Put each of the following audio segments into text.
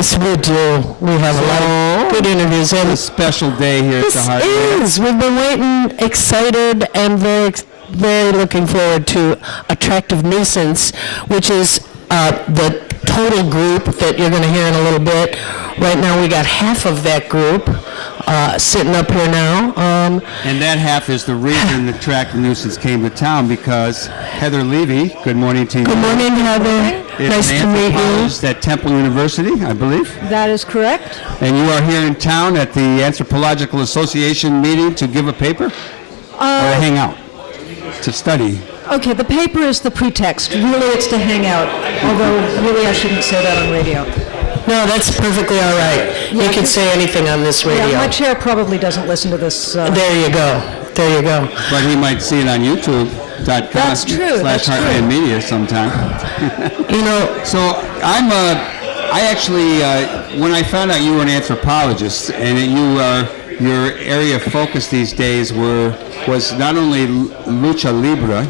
Yes, we do. We have a lot of good interviews. It's a special day here at the Heart. This is. We've been waiting, excited, and very looking forward to Attractive Nuisance, which is the total group that you're going to hear in a little bit. Right now we got half of that group sitting up here now. And that half is the reason the Attractive Nuisance came to town, because Heather Levy, good morning to you. Good morning, Heather. Nice to meet you. Anthropologist at Temple University, I believe. That is correct. And you are here in town at the Anthropological Association meeting to give a paper? Or to hang out? To study? Okay, the paper is the pretext. Really, it's to hang out. Although, really, I shouldn't say that on radio. No, that's perfectly all right. Yeah, you can say anything on this radio. Yeah, my chair probably doesn't listen to this. There you go. There you go. But he might see it on YouTube.com. That's true. That's true. /Heartland Media sometime. You know, so I actually, when I found out you were an anthropologist, and your area of focus these days was not only lucha libre,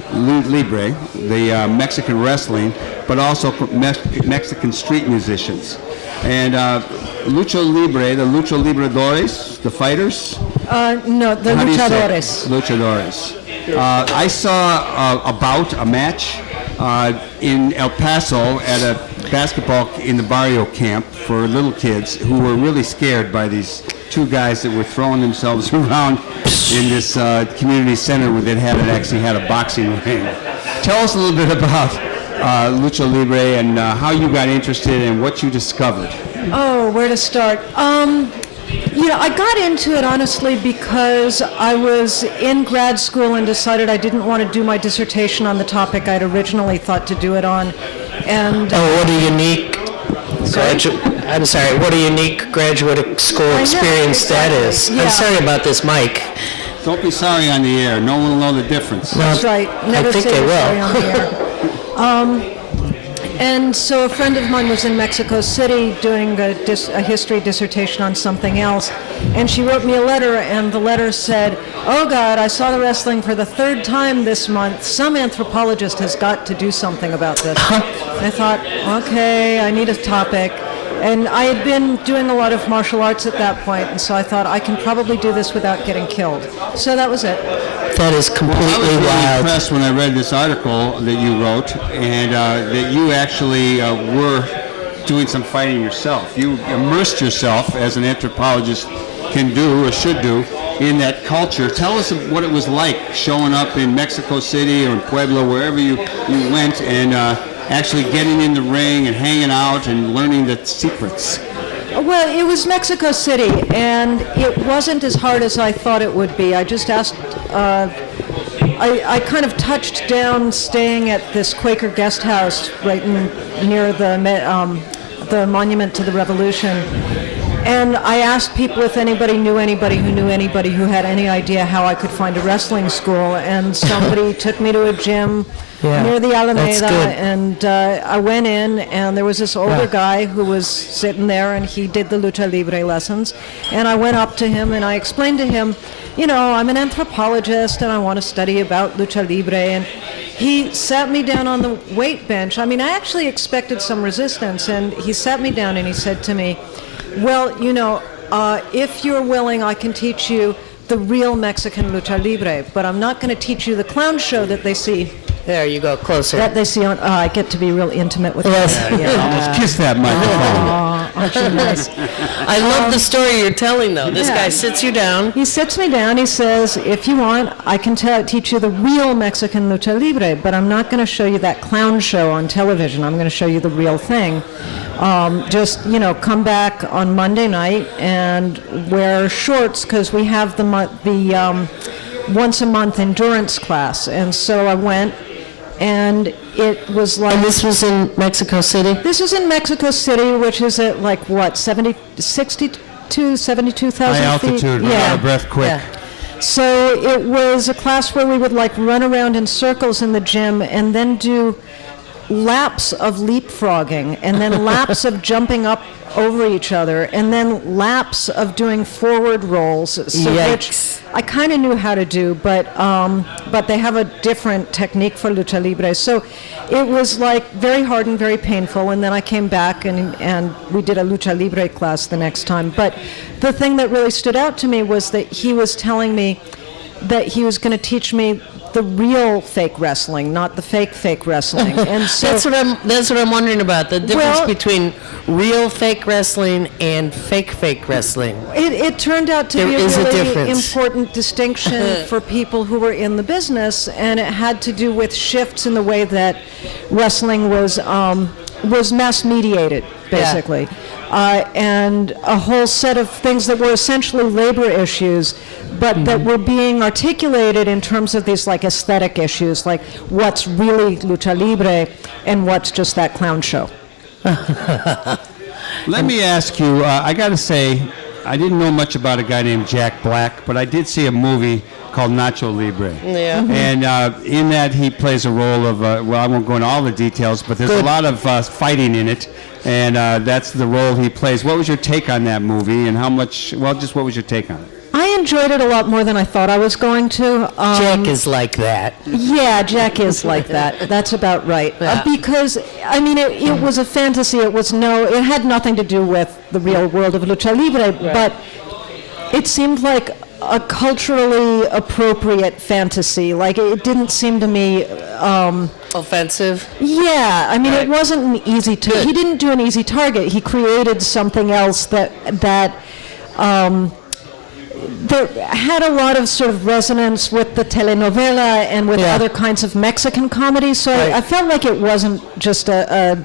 the Mexican wrestling, but also Mexican street musicians. And lucha libre, the lucha libradores, the fighters? No, the luchadores. Luchadores. I saw a match in El Paso at a basketball in the barrio camp for little kids who were really scared by these two guys that were throwing themselves around in this community center that actually had a boxing ring. Tell us a little bit about lucha libre and how you got interested and what you discovered. Oh, where to start? I got into it honestly because I was in grad school and decided I didn't want to do my dissertation on the topic I'd originally thought to do it on. And what a unique what a unique graduate school experience that is. Yeah. I'm sorry about this mic. Don't be sorry on the air. No one will know the difference. That's right. Never I think say they you're will. sorry on the air. And so a friend of mine was in Mexico City doing a history dissertation on something else, and she wrote me a letter, and the letter said, "Oh God, I saw the wrestling for the third time this month. Some anthropologist has got to do something about this." I thought, okay, I need a topic. And I had been doing a lot of martial arts at that point, and so I thought I can probably do this without getting killed. So that was it. That is completely I was really wild. impressed when I read this article that you wrote, and that you actually were doing some fighting yourself. You immersed yourself, as an anthropologist can do or should do, in that culture. Tell us what it was like showing up in Mexico City or in Puebla, wherever you went, and actually getting in the ring and hanging out and learning the secrets. Well, it was Mexico City, and it wasn't as hard as I thought it would be. I just asked, I kind of touched down staying at this Quaker guest house right near the Monument to the Revolution. And I asked people if anybody knew anybody who had any idea how I could find a wrestling school, and somebody took me to a gym near the Alameda, and I went in, and there was this older guy who was sitting there, and he did the lucha libre lessons, and I went up to him, and I explained to him, I'm an anthropologist, and I want to study about lucha libre, and he sat me down on the weight bench. I mean, I actually expected some resistance, and he sat me down, and he said to me, "Well, if you're willing, I can teach you the real Mexican lucha libre, but I'm not going to teach you the clown show that they see." There you go, closer. That they see on. I get to be real intimate with Yes. Almost kiss that microphone. Aren't you nice? I love the story you're telling, though. This guy sits you down. He sits me down. He says, "If you want, I can teach you the real Mexican lucha libre, but I'm not going to show you that clown show on television. I'm going to show you the real thing. Just come back on Monday night and wear shorts, because we have the once a month endurance class." And so I went, and it was like... And this was in Mexico City? This was in Mexico City, which is at 72,000 High altitude, feet? out of breath quick. Yeah. So it was a class where we would run around in circles in the gym and then do laps of leapfrogging, and then laps of jumping up over each other, and then laps of doing forward rolls, so which I kind of knew how to do, but they have a different technique for lucha libre. So it was like very hard and very painful, and then I came back and we did a lucha libre class the next time. But the thing that really stood out to me was that he was telling me that he was going to teach me the real fake wrestling, not the fake wrestling. And so that's what I'm wondering about, the difference between real fake wrestling and fake wrestling. It turned out to be a There is a really difference. important distinction for people who were in the business, and it had to do with shifts in the way that wrestling was mass mediated, basically. And a whole set of things that were essentially labor issues, but that were being articulated in terms of these like aesthetic issues, like what's really lucha libre and what's just that clown show. Let me ask you, I got to say, I didn't know much about a guy named Jack Black, but I did see a movie called Nacho Libre. Yeah. And in that he plays a role of, well, I won't go into all the details, but there's a lot of fighting in it, and that's the role he plays. What was your take on that movie, and how much, well, just what was your take on it? I enjoyed it a lot more than I thought I was going to. Jack is like that. Yeah, Jack is like that. That's about right. Yeah. Because, I mean, it was a fantasy. It had nothing to do with the real world of lucha libre, but it seemed like a culturally appropriate fantasy. Like, it didn't seem to me... Offensive? Yeah, I mean, Right. it wasn't an easy... He didn't do an easy target. He created something else that had a lot of sort of resonance with the telenovela and with other kinds of Mexican comedies. So I felt like it wasn't just a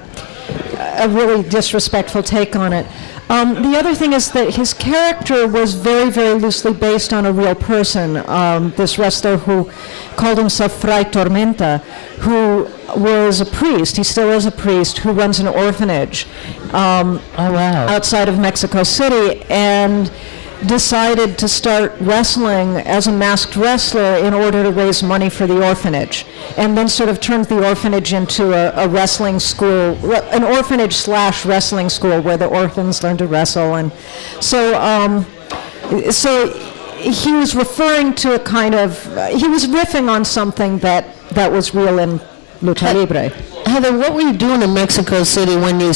really disrespectful take on it. The other thing is that his character was very, very loosely based on a real person. This wrestler who called himself Fray Tormenta, who was a priest, he still is a priest, who runs an orphanage outside of Mexico City, and decided to start wrestling as a masked wrestler in order to raise money for the orphanage, and then sort of turned the orphanage into a wrestling school, an orphanage/wrestling school where the orphans learn to wrestle. And so he was referring to a kind of, he was riffing on something that was real in lucha libre. Heather, what were you doing in Mexico City when you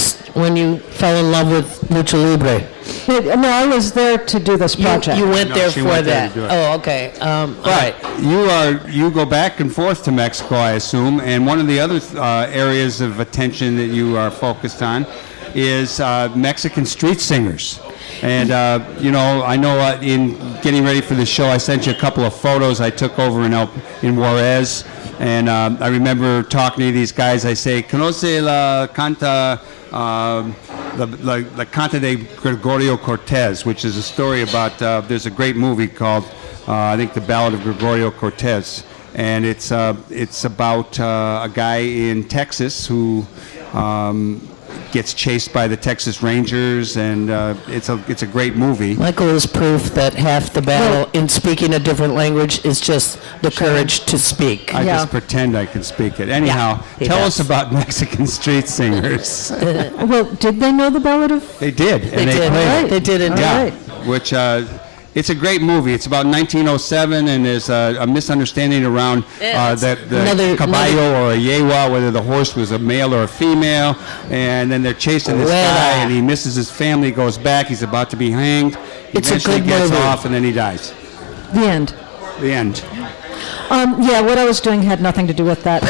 fell in love with lucha libre? No, I was there to do this project. You went there she for went there that. to do it. Oh, okay. All right. You go back and forth to Mexico, I assume, and one of the other areas of attention that you are focused on is Mexican street singers. And, I know in getting ready for the show, I sent you a couple of photos I took over in Juarez. And I remember talking to these guys. I say, "Conoce la canta, la canta de Gregorio Cortez," which is a story about. There's a great movie called, I think, The Ballad of Gregorio Cortez, and it's about a guy in Texas who gets chased by the Texas Rangers, and it's a great movie. Michael is proof that half the battle in speaking a different language is just the courage to speak. I just pretend I can speak it. Anyhow, tell us about Mexican street singers. Well, did they know the Ballad of... They did, They did. played it. They did indeed. Yeah, Right. which it's a great movie. It's about 1907, and there's a misunderstanding around that the caballo or a yegua, whether the horse was a male or a female, and then they're chasing this guy, and he misses his family, goes back, he's about to be hanged. It's a Eventually good gets movie. off, and then he dies. The end. The end. Yeah, what I was doing had nothing to do with that.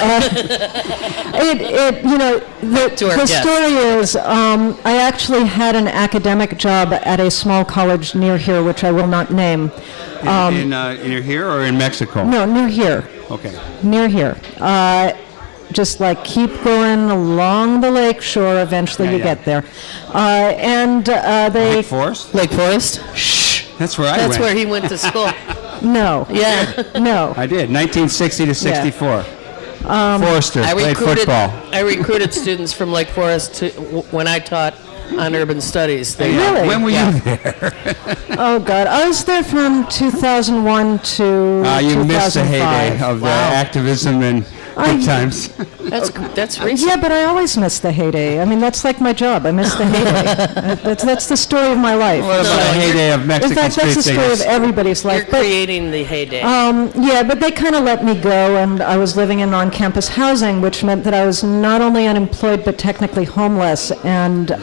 The story is, I actually had an academic job at a small college near here, which I will not name. In here or in Mexico? No, near here. Okay. Near here. Just like keep going along the lake shore, eventually you get there. They... Lake Forest? Lake Forest? Shh. That's where I went. That's where he went to school. No. Yeah. No. I did, 1960 to 64. Forester, played football. I recruited students from Lake Forest when I taught on urban studies. Really? When were you there? Oh, God. I was there from 2001 to 2005. You missed the heyday of the activism and Good times. That's recent. Yeah, but I always miss the heyday. I mean, that's like my job. I miss the heyday. That's the story of my life. What about the heyday of In Mexican fact, that's street the story of singers? everybody's You're life. But, creating the heyday. yeah, but they kind of let me go, and I was living in on-campus housing, which meant that I was not only unemployed but technically homeless. And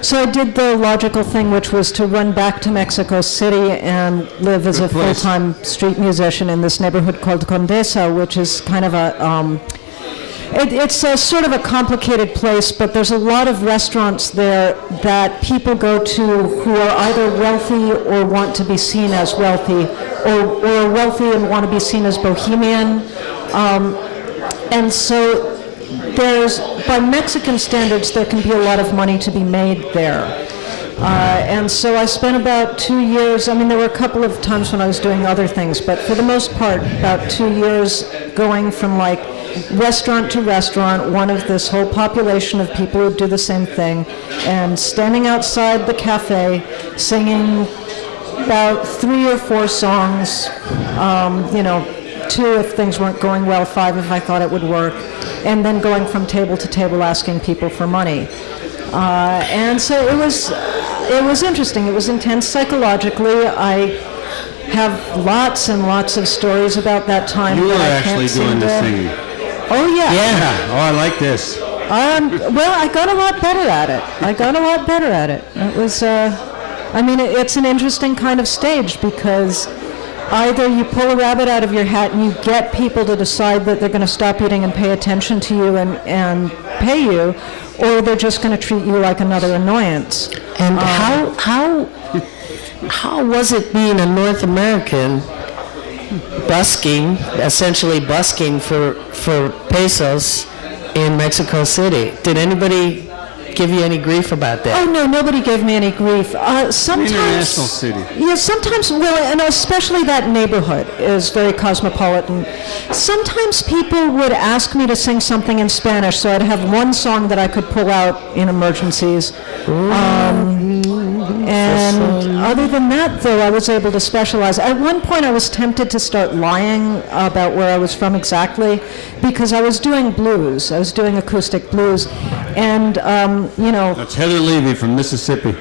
so I did the logical thing, which was to run back to Mexico City and live as a Good place. full-time street musician in this neighborhood called Condesa, which is kind of a it's a sort of a complicated place, but there's a lot of restaurants there that people go to who are either wealthy or want to be seen as wealthy, or are wealthy and want to be seen as bohemian. And so by Mexican standards, there can be a lot of money to be made there. And so I spent about 2 years, I mean, there were a couple of times when I was doing other things, but for the most part, about 2 years going from like restaurant to restaurant, one of this whole population of people who do the same thing, and standing outside the cafe, singing about 3 or 4 songs, 2 if things weren't going well, 5 if I thought it would work, and then going from table to table asking people for money. And so it was interesting. It was intense psychologically. I have lots and lots of stories about that time. You were that I actually can't seem doing the to- singing. Oh yeah. Yeah. Oh, I like this. Well, I got a lot better at it. It was, it's an interesting kind of stage because either you pull a rabbit out of your hat and you get people to decide that they're going to stop eating and pay attention to you and pay you, or they're just going to treat you like another annoyance. And how was it being a North American essentially busking for pesos in Mexico City? Did anybody give you any grief about that? Oh no, nobody gave me any grief. Sometimes, International city. Yeah, sometimes, well, and especially that neighborhood is very cosmopolitan. Sometimes people would ask me to sing something in Spanish, so I'd have one song that I could pull out in emergencies. And other than that, though, I was able to specialize. At one point, I was tempted to start lying about where I was from exactly, because I was doing blues. I was doing acoustic blues, and That's Heather Levy from Mississippi.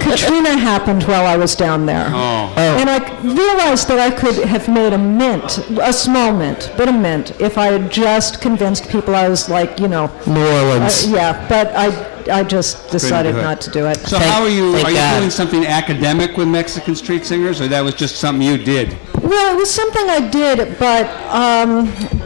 Katrina happened while I was down there. Oh. And I realized that I could have made a mint, a small mint, but a mint, if I had just convinced people I was like, New Orleans. but I just decided do it. not to do it. So how are you? Thank Are you God. doing something academic with Mexican street singers, or that was just something you did? Well, it was something I did, but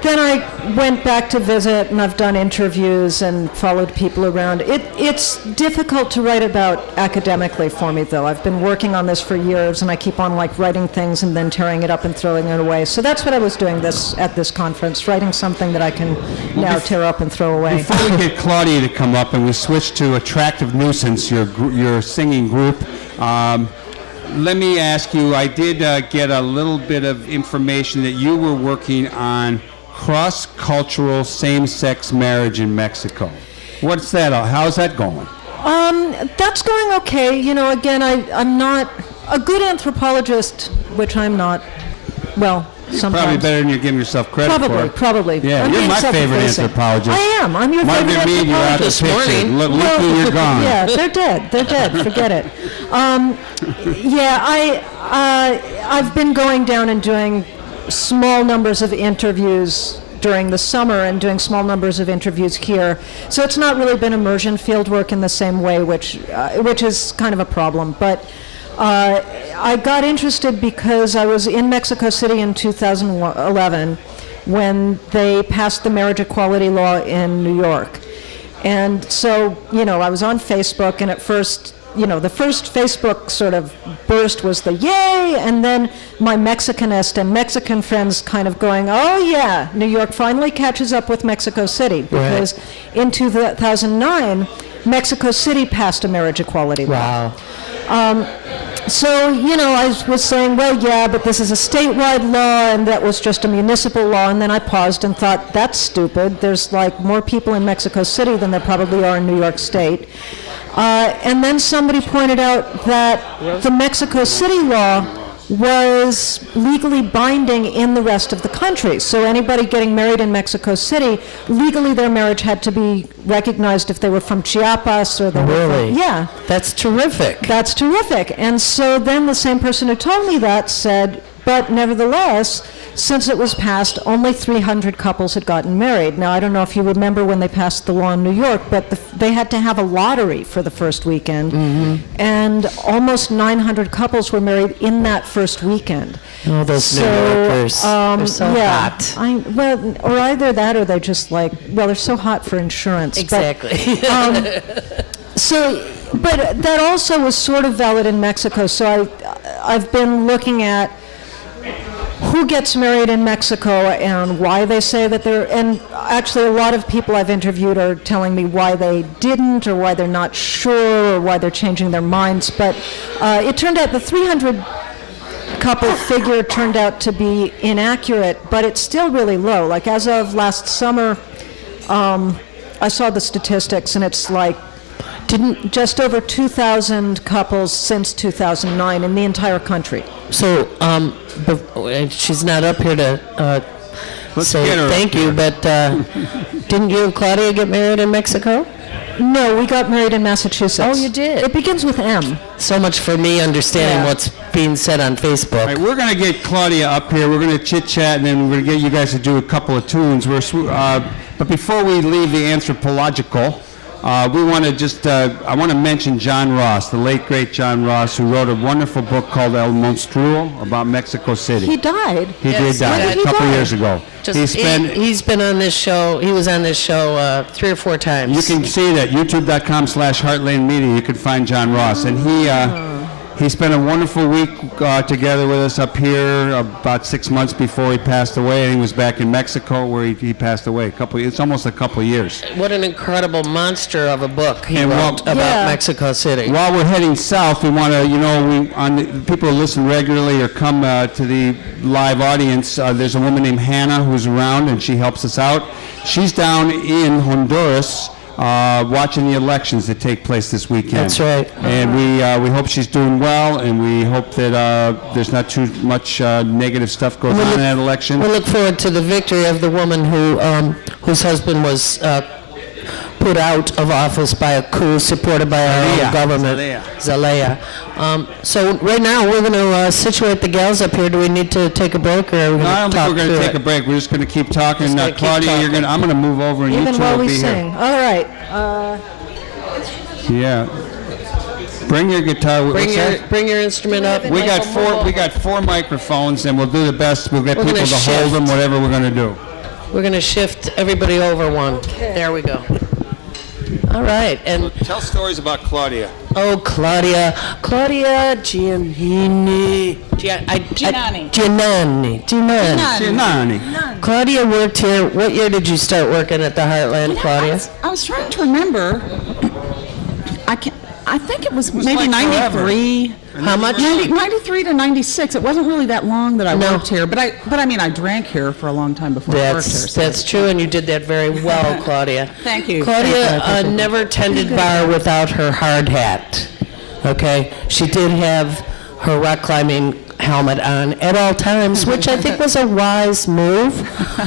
then I went back to visit, and I've done interviews and followed people around. It's difficult to write about academically for me, though. I've been working on this for years, and I keep on writing things and then tearing it up and throwing it away. So that's what I was doing at this conference, writing something that I can now tear up and throw away. Before we get Claudia to come up and we switch to Attractive Nuisance, your singing group, let me ask you, I did get a little bit of information that you were working on cross-cultural same-sex marriage in Mexico. What's that? How's that going? That's going okay. Again, I'm not a good anthropologist, which I'm not. Well, sometimes. Probably better than you're giving yourself credit for. Probably. Yeah, I'm you're being my favorite self-effacing. anthropologist. I am. I'm your favorite Margaret Mead, you're out the anthropologist. picture. morning. Luckily, you're gone. Yeah, they're dead. Forget it. I've been going down and doing small numbers of interviews during the summer and doing small numbers of interviews here. So it's not really been immersion field work in the same way, which is kind of a problem. But I got interested because I was in Mexico City in 2011 when they passed the marriage equality law in New York. And so, I was on Facebook, and at first, the first Facebook sort of burst was the yay, and then my Mexicanist and Mexican friends kind of going, oh yeah, New York finally catches up with Mexico City, because in 2009, Mexico City passed a marriage equality law. Wow. So, I was saying, well, yeah, but this is a statewide law, and that was just a municipal law, and then I paused and thought, that's stupid. There's more people in Mexico City than there probably are in New York State. And then somebody pointed out that the Mexico City law was legally binding in the rest of the country. So anybody getting married in Mexico City, legally their marriage had to be recognized if they were from Chiapas or they were Really? from, yeah. That's terrific. That's terrific. And so then the same person who told me that said, but nevertheless, since it was passed, only 300 couples had gotten married. Now, I don't know if you remember when they passed the law in New York, but they had to have a lottery for the first weekend, and almost 900 couples were married in that first weekend. Oh, those New Yorkers. They're so hot. Well, or either that or they're just like, well, they're so hot for insurance. Exactly. So, but that also was sort of valid in Mexico. So I've been looking at who gets married in Mexico and why they say that they're, and actually a lot of people I've interviewed are telling me why they didn't or why they're not sure or why they're changing their minds. But it turned out the 300 couple figure turned out to be inaccurate, but it's still really low. Like as of last summer, I saw the statistics and it's like just over 2,000 couples since 2009 in the entire country. So, she's not up here to say get her thank up you, here. but didn't you and Claudia get married in Mexico? No, we got married in Massachusetts. Oh, you did? It begins with M. So much for me understanding Yeah. what's being said on Facebook. All right, we're going to get Claudia up here. We're going to chit-chat, and then we're going to get you guys to do a couple of tunes. But before we leave the anthropological, we want to just, I want to mention John Ross, the late, great John Ross, who wrote a wonderful book called El Monstruo about Mexico City. He died. He Yes, did die when did a he couple die? years ago. He's been on this show. He was on this show 3 or 4 times. You can see that youtube.com/Heartland Media. You can find John Ross, and he spent a wonderful week together with us up here about 6 months before he passed away, and he was back in Mexico where he passed away. It's almost a couple of years. What an incredible monster of a book he And wrote about Yeah. Mexico City. While we're heading south, we want to, people who listen regularly or come to the live audience, there's a woman named Hannah who's around, and she helps us out. She's down in Honduras watching the elections that take place this weekend. That's right. And we hope she's doing well, and we hope that there's not too much negative stuff goes on in that election. We look forward to the victory of the woman whose husband was put out of office by a coup supported by our own government, Zelaya. So right now we're going to situate the gals up here. Do we need to take a break, or are we going to No, I don't talk think we're going to through take it? a break. We're just going to keep talking. Just gonna keep Claudia, talking. I'm going to move over, and you Even two while will we be sing. here. All right. Yeah. Bring your guitar. Bring your instrument up. We got four microphones, and we'll do the best. We'll get We're people gonna to hold shift. them, whatever we're going to do. We're going to shift everybody over one. There we go. All right, and Tell stories about Claudia. Claudia Giannini. Giannani. Claudia worked here. What year did you start working at the Heartland, Claudia? I was trying to remember. I think it was maybe like forever. 93. How much? 93 to 96. It wasn't really that long that I No. worked here, but I mean I drank here for a long time before I worked here. So. That's true, and you did that very well, Claudia. Thank you. Claudia never tended bar without her hard hat. Okay, she did have her rock climbing helmet on at all times, which I think was a wise move.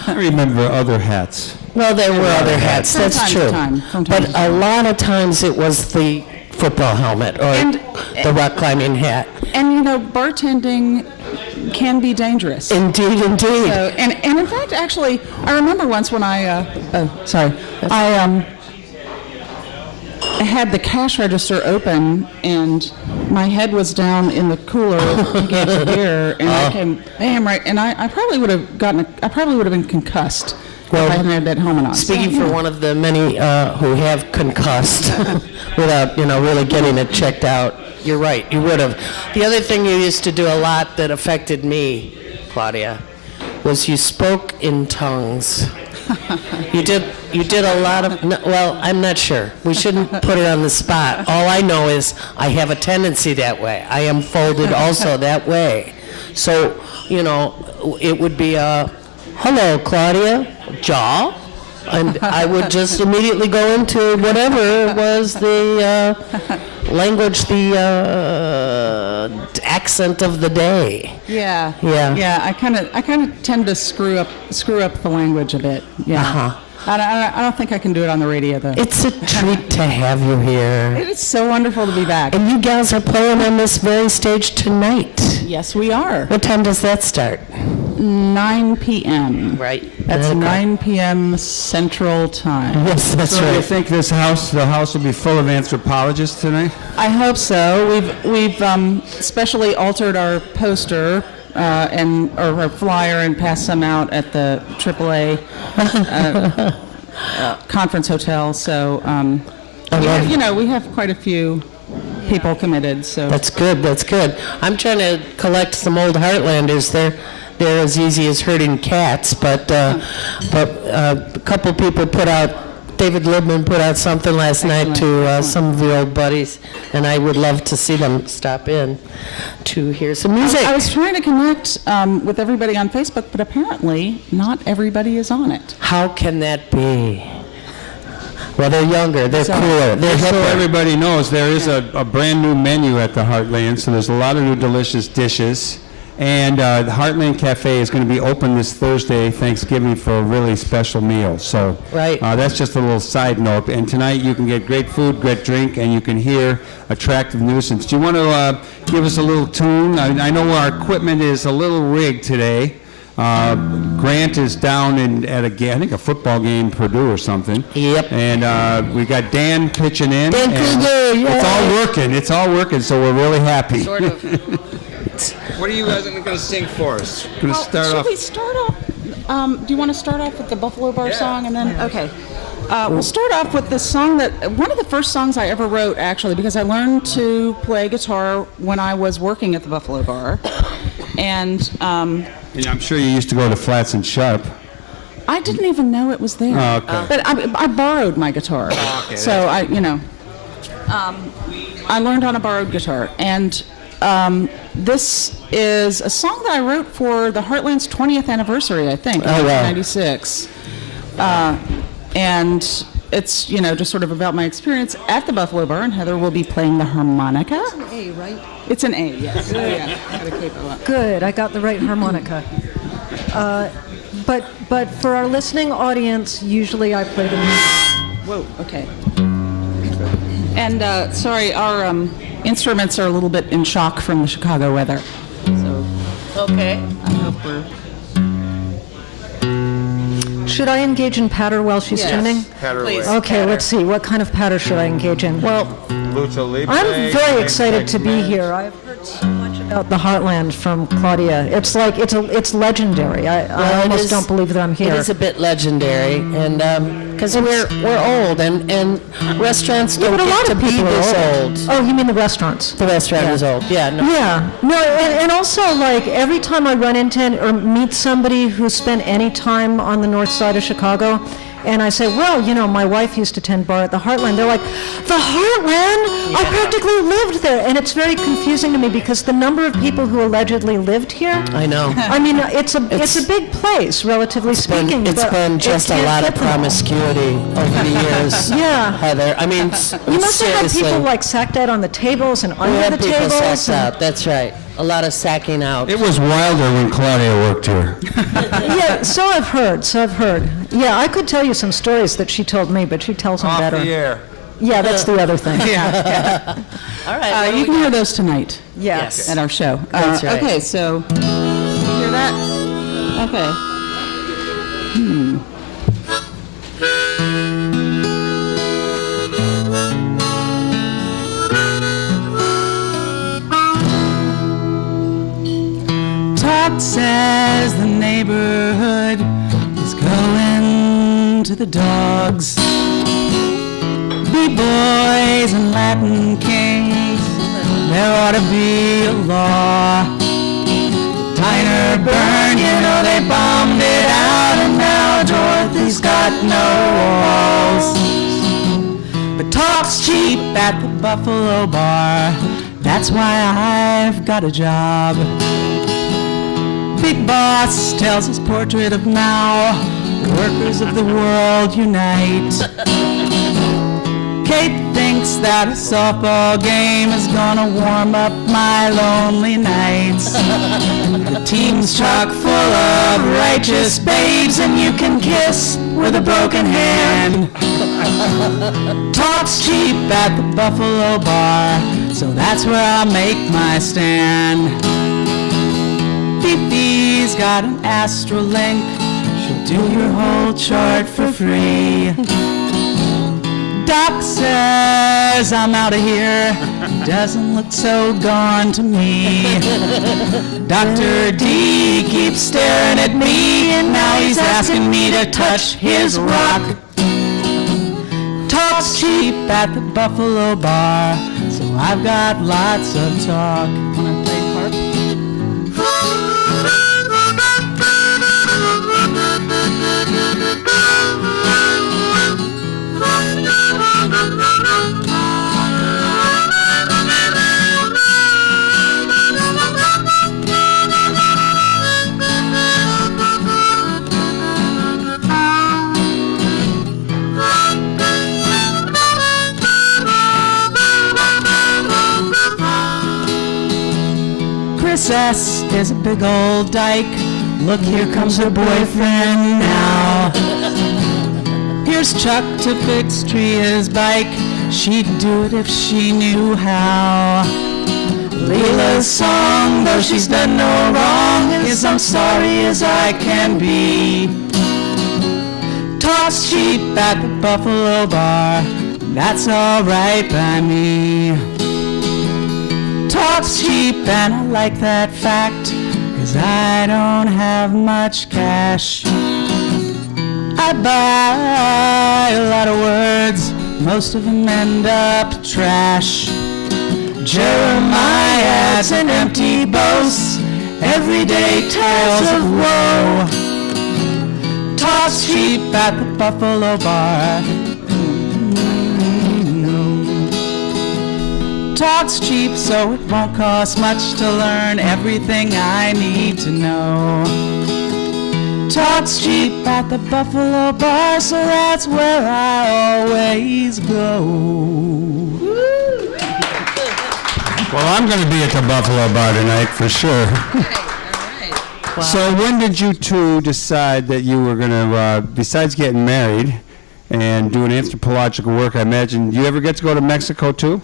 I remember other hats. Well, there were other hats. From That's time to true. time, from time But to time. a lot of times it was the football helmet or the rock climbing hat. And bartending can be dangerous. Indeed. So, and in fact, actually, I remember once when I had the cash register open and my head was down in the cooler to get the beer, and I came, bam, right, and I probably would have been concussed Well, if I hadn't had that helmet on. Speaking So, for one of the many who have concussed without, really getting it checked out, you're right, you would have. The other thing you used to do a lot that affected me, Claudia, was you spoke in tongues. You did a lot of, well, I'm not sure. We shouldn't put her on the spot. All I know is I have a tendency that way. I am folded also that way. So, it would be hello, Claudia, jaw, And I would just immediately go into whatever was the language, the accent of the day. Yeah. Yeah. Yeah. I kind of tend to screw up the language a bit. Yeah. Uh-huh. I don't think I can do it on the radio though. It's a treat to have you here. It is so wonderful to be back. And you gals are playing on this very stage tonight. Yes, we are. What time does that start? 9 p.m. Right. That's Okay. 9 p.m. Central Time. Yes, that's So do you right. think the house will be full of anthropologists tonight? I hope so. We've specially altered our poster or our flyer and passed some out at the AAA conference hotel. So we have quite a few people committed. So That's good. That's good. I'm trying to collect some old Heartlanders. They're as easy as herding cats, but a couple people put out. David Libman put out something last night to some of the old buddies, and I would love to see them stop in to hear some music. I was trying to connect with everybody on Facebook, but apparently not everybody is on it. How can that be? Well, they're younger, they're So- cooler, they're So hipper. everybody knows there is a brand new menu at the Heartland, so there's a lot of new delicious dishes. And the Heartland Cafe is going to be open this Thursday, Thanksgiving, for a really special meal. So Right. That's just a little side note. And tonight you can get great food, great drink, and you can hear Attractive Nuisance. Do you want to give us a little tune? I know our equipment is a little rigged today. Grant is down at a football game, Purdue or something. Yep. And we got Dan pitching in. Dan and Kruger, It's all yay. working. It's all working, so we're really happy. Sort of. What are you guys going to sing for us? Going to start should off. we start off? Do you want to start off with the Buffalo Bar song and then? Okay. We'll start off with the song one of the first songs I ever wrote, actually, because I learned to play guitar when I was working at the Buffalo Bar, and Yeah, I'm sure you used to go to Flats and Sharp. I didn't even know it was there. Oh, okay. But I borrowed my guitar, so I learned on a borrowed guitar, and this is a song that I wrote for the Heartland's 20th anniversary, I think, in Oh, wow. 1996. And it's, just sort of about my experience at the Buffalo Bar, and Heather will be playing the harmonica. It's an A, right? It's an A, yes. Yeah, gotta keep it up. Good, I got the right harmonica. But for our listening audience, usually I play the music. Whoa, okay. And sorry, our instruments are a little bit in shock from the Chicago weather. So Okay. I hope we're... Should I engage in patter while she's Yes. tuning? Please. Okay, let's see. What kind of patter should I engage in? Well, Lucho Libre. I'm very excited to be here. I've heard so much about the Heartland from Claudia. It's like it's legendary. I it almost is- don't believe that I'm here. it is a bit legendary, and because we're old, and restaurants don't but a get lot to of be people this are old. Oh, you mean the restaurants? The restaurant is old. Yeah. No. Yeah, no, and also like every time I run into or meet somebody who spent any time on the north side of Chicago, and I say, well, my wife used to tend bar at the Heartland. They're like, the Heartland? I practically lived there, and it's very confusing to me because the number of people who allegedly lived here. I know. I mean, it's a big place, relatively speaking. It's but been it just a can't lot of fit them all. promiscuity over the years. Yeah. Heather. I mean, You must have had seriously. people like sacked out on the tables and We under had the people tables. sacked out. That's right. A lot of sacking out. It was wilder when Claudia worked here. Yeah, so I've heard. Yeah, I could tell you some stories that she told me, but she tells them Off better. the air. Yeah, that's the other thing. Yeah. All right. You can hear those tonight Yes. at our show. That's right. Okay, so you hear that? Okay. Talk says the neighborhood is going to the dogs. B-boys and Latin kings, there ought to be a law. Diner burned, they bombed it out, and now Dorothy's got no walls. But talk's cheap at the Buffalo Bar, that's why I've got a job. Big boss tells his portrait of Mao Workers of the world unite. Kate thinks that a softball game is gonna warm up my lonely nights. The team's chock full of righteous babes, and you can kiss with a broken hand. Talk's cheap at the Buffalo Bar, so that's where I'll make my stand. Fifi's got an Astrolink, she'll do your whole chart for free. Doc says I'm out of here, doesn't look so gone to me. Dr. D keeps staring at me, and now he's asking me to touch his rock. Talk's cheap at the Buffalo Bar, so I've got lots of talk. Wanna play harp? Chris S. is a big old dyke. Look, here comes her boyfriend now. Here's Chuck to fix Tria's bike. She'd do it if she knew how. Leila's song, though she's done no wrong, is I'm sorry as I can be. Talk's cheap at the Buffalo Bar, that's alright by me. Talk's cheap and I like that fact, 'cause I don't have much cash. I buy a lot of words, most of them end up trash. Jeremiah's an empty boast, everyday tales of woe. Talk's cheap at the Buffalo Bar. Talk's cheap, so it won't cost much to learn everything I need to know. Talk's cheap at the Buffalo Bar, so that's where I always go. Well, I'm going to be at the Buffalo Bar tonight for sure. So when did you two decide that you were going to, besides getting married and doing anthropological work, I imagine, you ever get to go to Mexico too?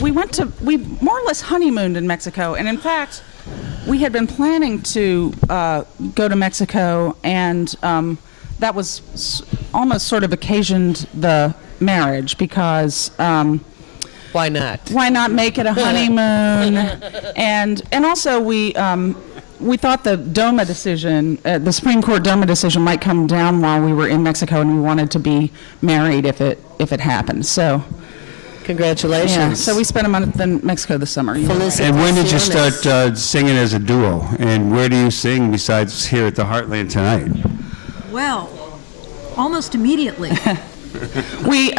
We more or less honeymooned in Mexico, and in fact, we had been planning to go to Mexico, and that was almost sort of occasioned the marriage because Why not? why not make it a honeymoon? and also we thought the DOMA decision, the Supreme Court DOMA decision, might come down while we were in Mexico, and we wanted to be married if it happened. So. Congratulations. Yeah, so we spent a month in Mexico this summer. And when did you start singing as a duo? And where do you sing besides here at the Heartland tonight? Well, almost immediately. We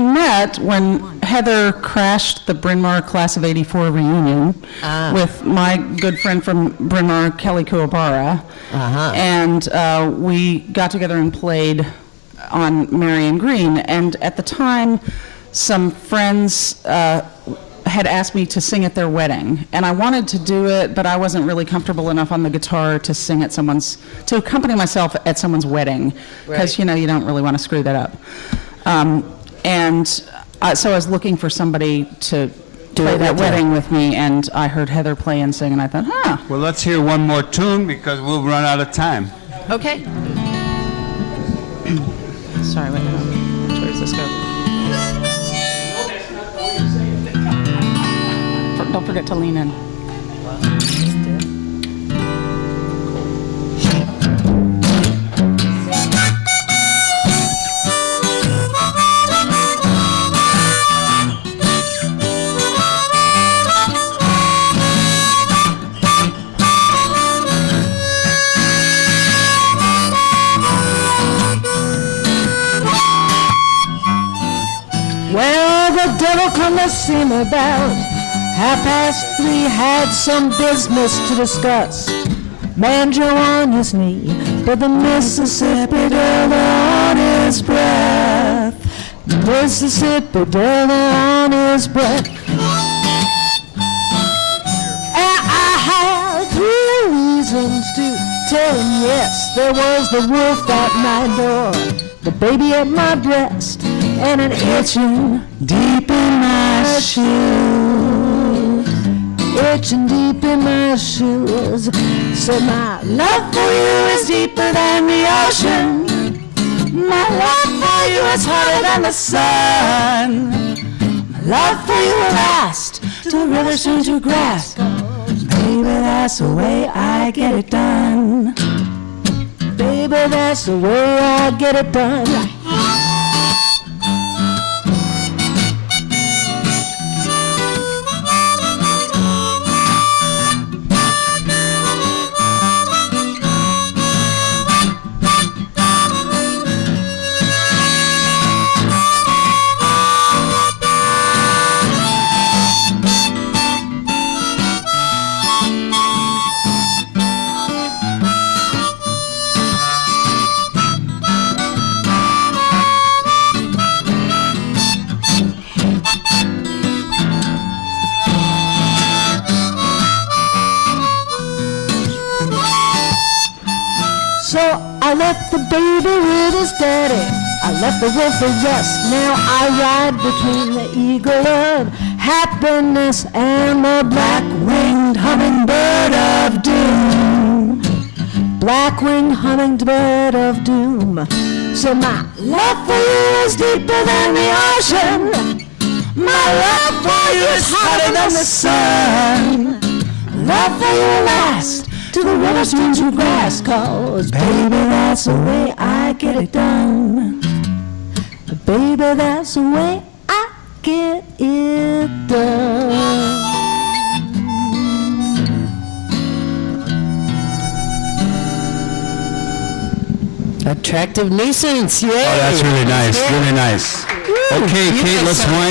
met when Heather crashed the Bryn Mawr Class of '84 reunion with my good friend from Bryn Mawr, Kelly Kuwabara. And we got together and played on Marion Green. And at the time, some friends had asked me to sing at their wedding, and I wanted to do it, but I wasn't really comfortable enough on the guitar to sing at to accompany myself at someone's wedding, because you don't really want to screw that up. So I was looking for somebody to play that wedding with me, and I heard Heather play and sing, and I thought, Well, let's hear one more tune because we'll run out of time. Okay. Sorry, wait, where does this go? Don't forget to lean in. Well, the devil come to see me about 3:30, had some business to discuss. Man Joe on his knee, but the Mississippi Delta on his breath. The Mississippi Delta on his breath. And I had 3 reasons to tell him yes. There was the wolf at my door, the baby at my breast, and an itching deep in my shoe. Itching deep in my shoes. So my love for you is deeper than the ocean. My love for you is hotter than the sun. My love for you will last till the rivers turn to grass. Baby, that's the way I get it done. Baby, that's the way I get it done. So I left the baby with his daddy. I left the wolf the rest. Now I ride between the eagle of happiness and the black-winged hummingbird of doom. Black-winged hummingbird of doom. So my love for you is deeper than the ocean. My love for you is hotter than the sun. Love for you will last till the rivers turn to grass, 'cause baby, that's the way I get it done. Baby, that's the way I get it done. Attractive nuisance, yay! Oh, that's really nice. Really nice. Okay, Kate, let's wind